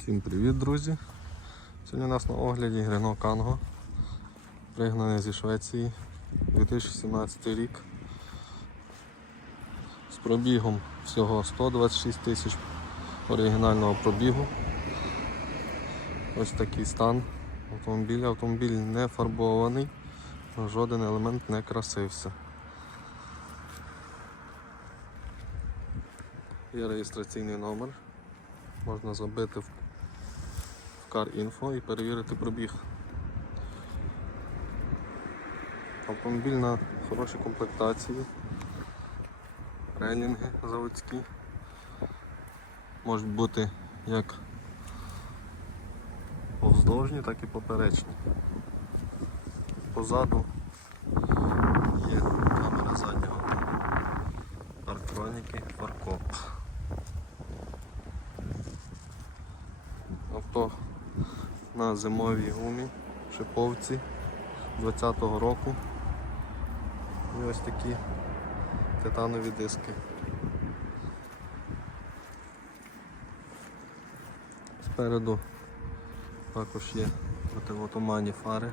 Всім привіт, друзі! Сьогодні у нас на огляді Renault Kangoo, пригнаний зі Швеції 2017 рік. З пробігом всього 126 тисяч оригінального пробігу. Ось такий стан автомобіля. Автомобіль не фарбований, жоден елемент не красився. Є реєстраційний номер. Можна забити в CarInfo і перевірити пробіг. Автомобіль на хорошій комплектації, релінги заводські. Можуть бути як повздовжні, так і поперечні. Позаду є камера заднього парктроніки, фаркоп. Авто на зимовій гумі, шиповці 20-го року. І ось такі титанові диски. Спереду також є противотуманні фари.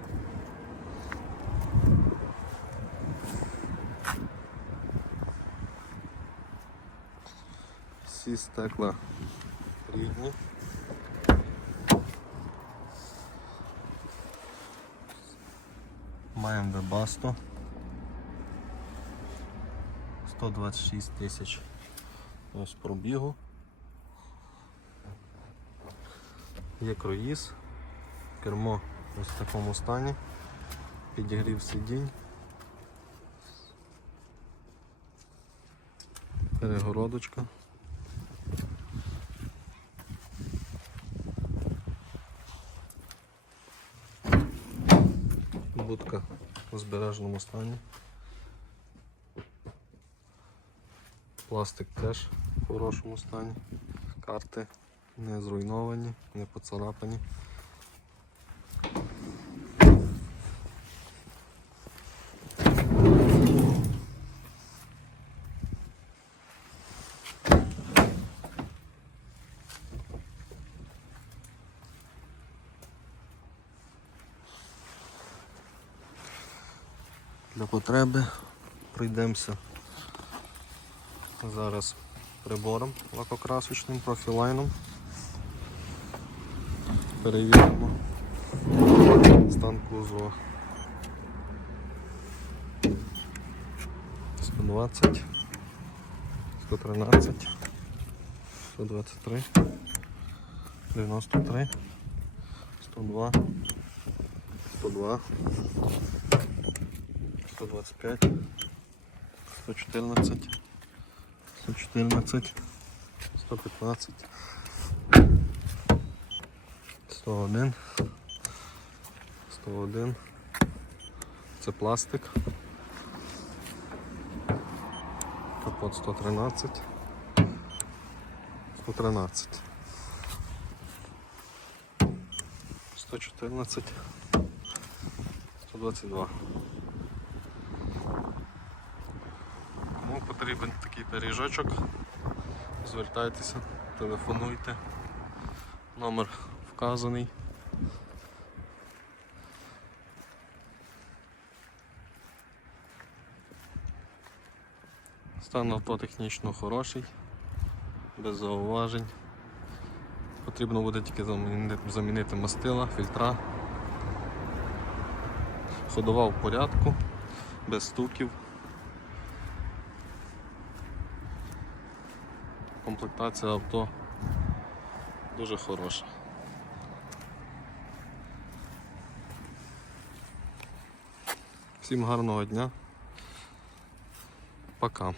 Всі стекла рідні. Маємо Webasto 126 тисяч. Ось пробігу. Є круїз, кермо ось в такому стані, підігрів сидінь, перегородочка. Будка у збереженому стані. Пластик теж в хорошому стані. Карти не зруйновані, не поцарапані. Для потреби пройдемося зараз прибором лакокрасочним профілайном. Перевіримо стан кузова. 120, 113, 123, 93, 102, 102. 125, 114, 114, 115, 101, 101. Це пластик. Капот 113, 113, 114, 122. Кому потрібен такий пиріжочок, звертайтеся, телефонуйте. Номер вказаний. Стан авто технічно хороший, без зауважень. Потрібно буде тільки замінити, мастила, фільтра. Ходова в порядку, без стуків. Комплектація авто дуже хороша. Всім гарного дня. Пока.